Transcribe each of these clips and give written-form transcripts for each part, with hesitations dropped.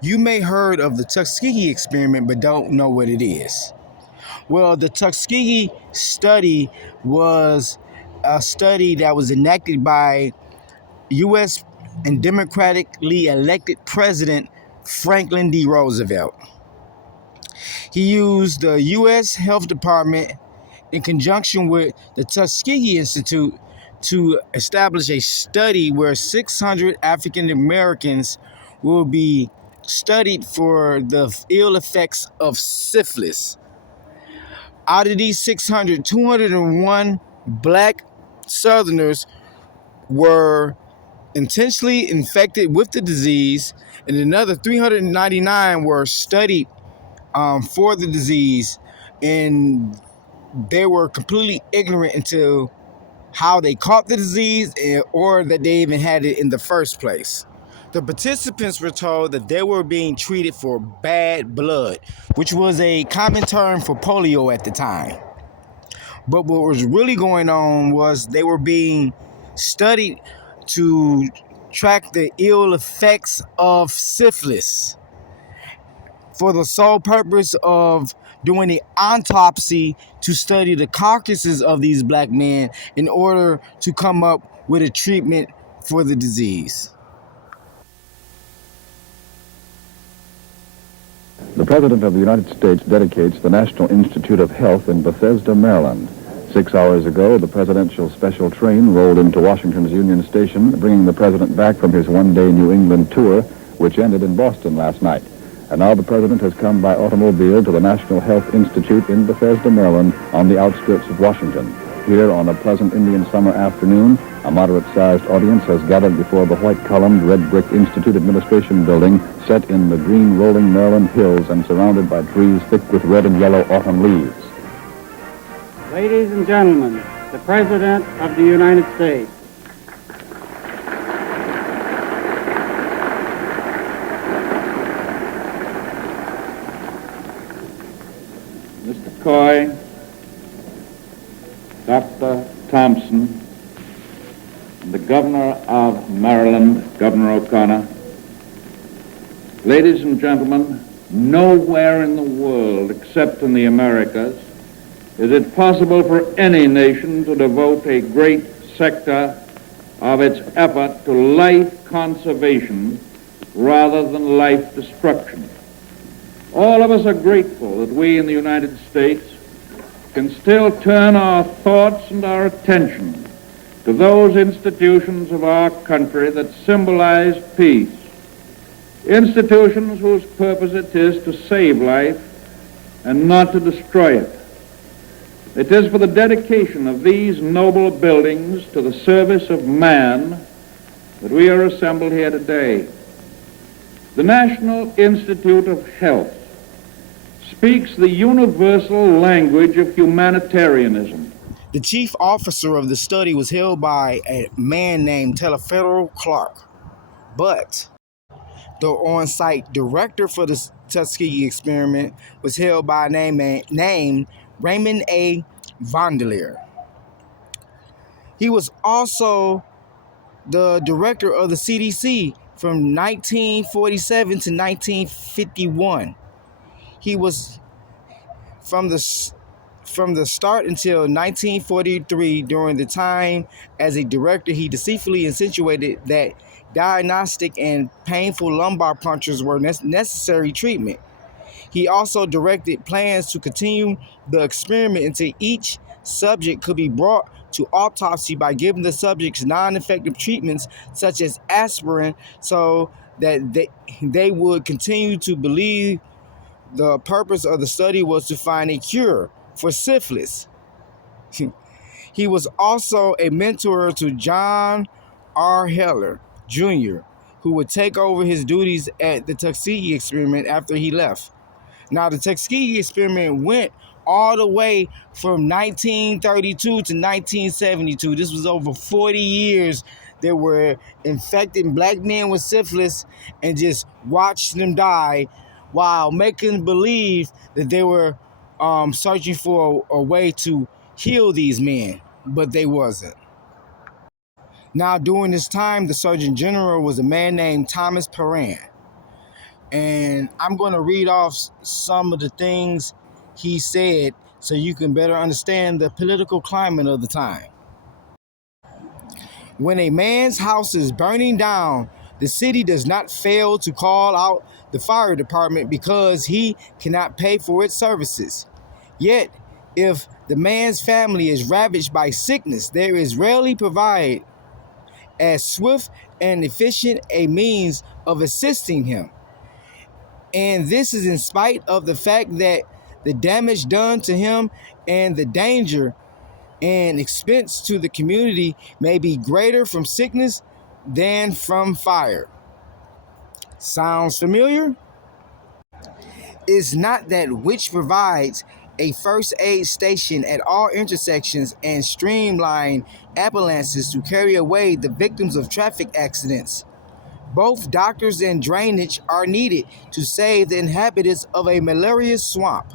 You may heard of the Tuskegee experiment but don't know what it is. Well, the Tuskegee study was a study that was enacted by U.S. and democratically elected President Franklin D. Roosevelt. He used the U.S. Health Department in conjunction with the Tuskegee Institute to establish a study where 600 African Americans will be studied for the ill effects of syphilis. Out of these 600, 201 black Southerners were intentionally infected with the disease, and another 399 were studied for the disease, and they were completely ignorant until how they caught the disease or that they even had it in the first place. The participants were told that they were being treated for bad blood, which was a common term for polio at the time. But what was really going on was they were being studied to track the ill effects of syphilis for the sole purpose of doing the autopsy to study the carcasses of these black men in order to come up with a treatment for the disease. The President of the United States dedicates the National Institute of Health in Bethesda, Maryland. 6 hours ago, the presidential special train rolled into Washington's Union Station, bringing the President back from his one-day New England tour, which ended in Boston last night. And now the President has come by automobile to the National Health Institute in Bethesda, Maryland, on the outskirts of Washington. Here, on a pleasant Indian summer afternoon, a moderate-sized audience has gathered before the white-columned, red-brick Institute Administration building set in the green rolling Maryland hills and surrounded by trees thick with red and yellow autumn leaves. Ladies and gentlemen, the President of the United States. Mr. Coy, Dr. Thompson, and the Governor of Maryland, Governor O'Connor, ladies and gentlemen, nowhere in the world except in the Americas is it possible for any nation to devote a great sector of its effort to life conservation rather than life destruction. All of us are grateful that we in the United States can still turn our thoughts and our attention to those institutions of our country that symbolize peace, institutions whose purpose it is to save life and not to destroy it. It is for the dedication of these noble buildings to the service of man that we are assembled here today. The National Institute of Health speaks the universal language of humanitarianism. The chief officer of the study was held by a man named Telefero Clark, but the on-site director for the Tuskegee experiment was held by a name named Raymond A. Vondelier. He was also the director of the CDC from 1947 to 1951. He was from the start until 1943. During the time as a director, he deceitfully insinuated that diagnostic and painful lumbar punctures were necessary treatment. He also directed plans to continue the experiment until each subject could be brought to autopsy by giving the subjects non-effective treatments such as aspirin, so that they would continue to believe the purpose of the study was to find a cure for syphilis. He was also a mentor to John R. Heller Jr., who would take over his duties at the Tuskegee experiment after he left. Now, the Tuskegee experiment went all the way from 1932 to 1972. This was over 40 years. They were infecting black men with syphilis and just watched them die while making believe that they were searching for a way to heal these men, but they wasn't. Now, during this time, the Surgeon General was a man named Thomas Perrin. And I'm going to read off some of the things he said so you can better understand the political climate of the time. When a man's house is burning down, the city does not fail to call out the fire department because he cannot pay for its services. Yet, if the man's family is ravaged by sickness, there is rarely provided as swift and efficient a means of assisting him. And this is in spite of the fact that the damage done to him and the danger and expense to the community may be greater from sickness than from fire. Sounds familiar? It's not that which provides a first aid station at all intersections and streamline ambulances to carry away the victims of traffic accidents. Both doctors and drainage are needed to save the inhabitants of a malarious swamp.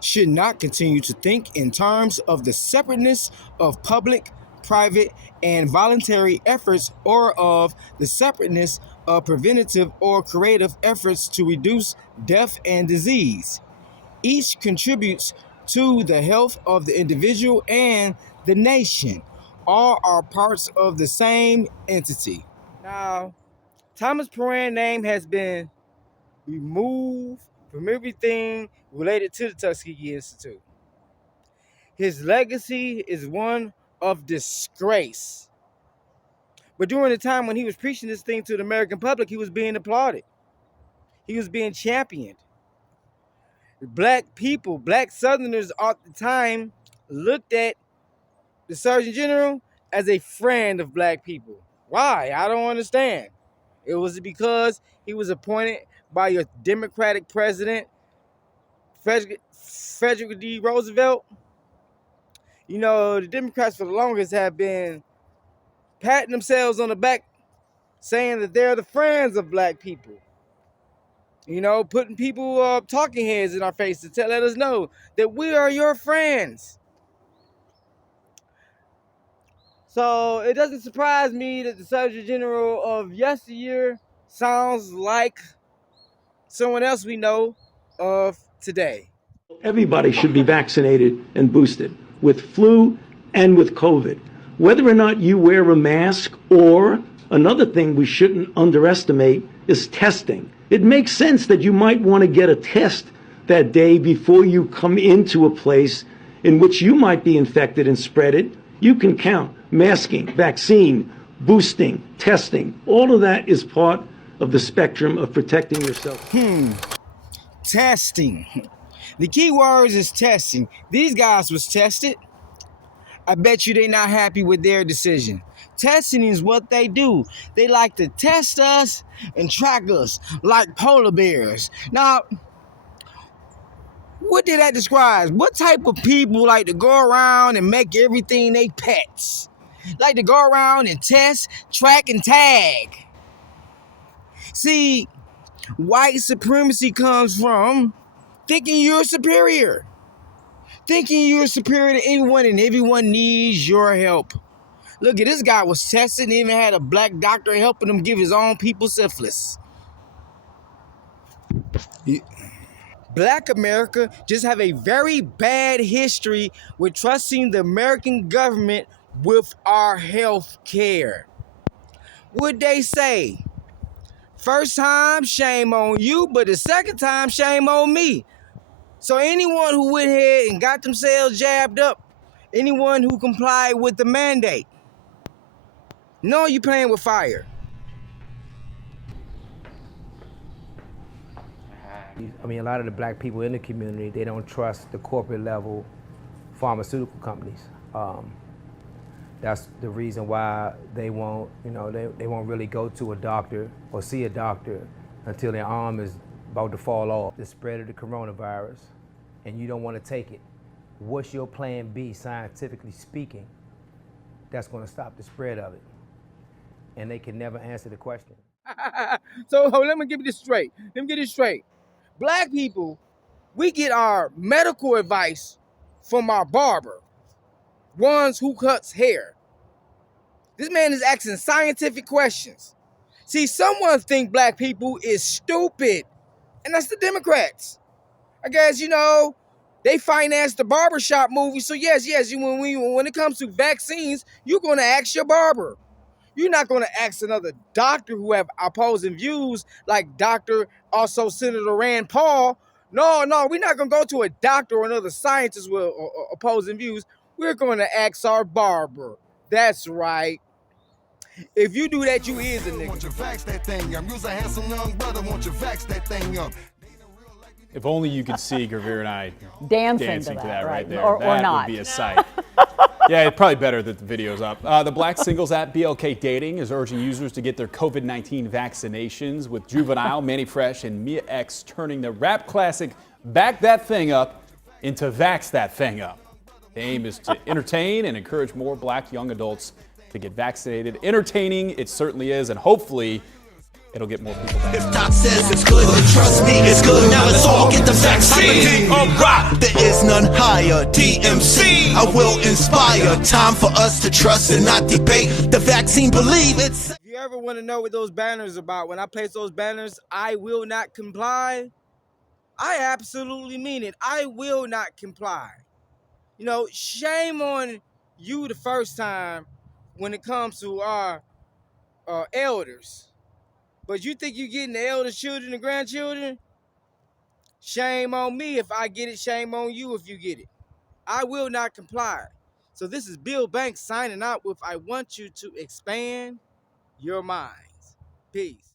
Should not continue to think in terms of the separateness of public, private, and voluntary efforts or of the separateness of preventative or creative efforts to reduce death and disease. Each contributes to the health of the individual and the nation. All are parts of the same entity. Now, Thomas Paran's name has been removed from everything related to the Tuskegee Institute. His legacy is one of disgrace. But during the time when he was preaching this thing to the American public, he was being applauded. He was being championed. Black people, black Southerners at the time looked at the Surgeon General as a friend of black people. Why? I don't understand. It was because he was appointed by your Democratic president, Frederick D. Roosevelt. You know, the Democrats for the longest have been patting themselves on the back, saying that they're the friends of black people. You know, putting people, talking heads in our faces to let us know that we are your friends. So it doesn't surprise me that the Surgeon General of yesteryear sounds like someone else we know of today. Everybody should be vaccinated and boosted with flu and with COVID. Whether or not you wear a mask, or another thing we shouldn't underestimate is testing. It makes sense that you might want to get a test that day before you come into a place in which you might be infected and spread it. You can count masking, vaccine, boosting, testing. All of that is part of the spectrum of protecting yourself. Testing. The key words is testing. These guys was tested. I bet you they're not happy with their decision. Testing is what they do. They like to test us and track us like polar bears. Now, what did that describe? What type of people like to go around and make everything they pets? Like to go around and test, track, and tag. See, white supremacy comes from thinking you're superior. Thinking you're superior to everyone and everyone needs your help. Look at this guy was tested and even had a black doctor helping him give his own people syphilis. Black America just have a very bad history with trusting the American government with our health care. What they say? First time, shame on you, but the second time, shame on me. So anyone who went ahead and got themselves jabbed up, anyone who complied with the mandate, no, you're playing with fire. I mean, a lot of the black people in the community, they don't trust the corporate level pharmaceutical companies. That's the reason why they won't, they won't really go to a doctor or see a doctor until their arm is about to fall off. The spread of the coronavirus, and you don't want to take it. What's your plan B, scientifically speaking, that's going to stop the spread of it? And they can never answer the question. So let me get this straight. Black people, we get our medical advice from our barber, ones who cuts hair. This man is asking scientific questions. See, someone think black people is stupid, and that's the Democrats. I guess, they finance the barbershop movie. So yes, when it comes to vaccines, you're going to ask your barber. You're not going to ask another doctor who have opposing views like also Senator Rand Paul. No, we're not going to go to a doctor or another scientist with opposing views. We're going to ask our barber. That's right. If you do that, you is a nigga. Want you vax that thing up. You's a handsome young brother. Want you vax that thing up. If only you could see Gravir and I dancing to that right there. Or that not. Would be a sight. Yeah, it's probably better that the video's up. The Black Singles app BLK Dating is urging users to get their COVID-19 vaccinations, with Juvenile, Manny Fresh, and Mia X turning the rap classic Back That Thing Up into Vax That Thing Up. The aim is to entertain and encourage more black young adults to get vaccinated. Entertaining, it certainly is, and hopefully it'll get more people back. If Doc says it's good, then trust me, it's good. Now let's all get the vaccine. Alright, there is none higher. DMC, I will inspire. Time for us to trust and not debate. The vaccine, believe it's. If you ever want to know what those banners are about, when I place those banners, I will not comply. I absolutely mean it. I will not comply. Shame on you the first time when it comes to our elders. But you think you're getting the elders' children and grandchildren? Shame on me if I get it. Shame on you if you get it. I will not comply. So this is Bill Banks signing out with I want you to expand your minds. Peace.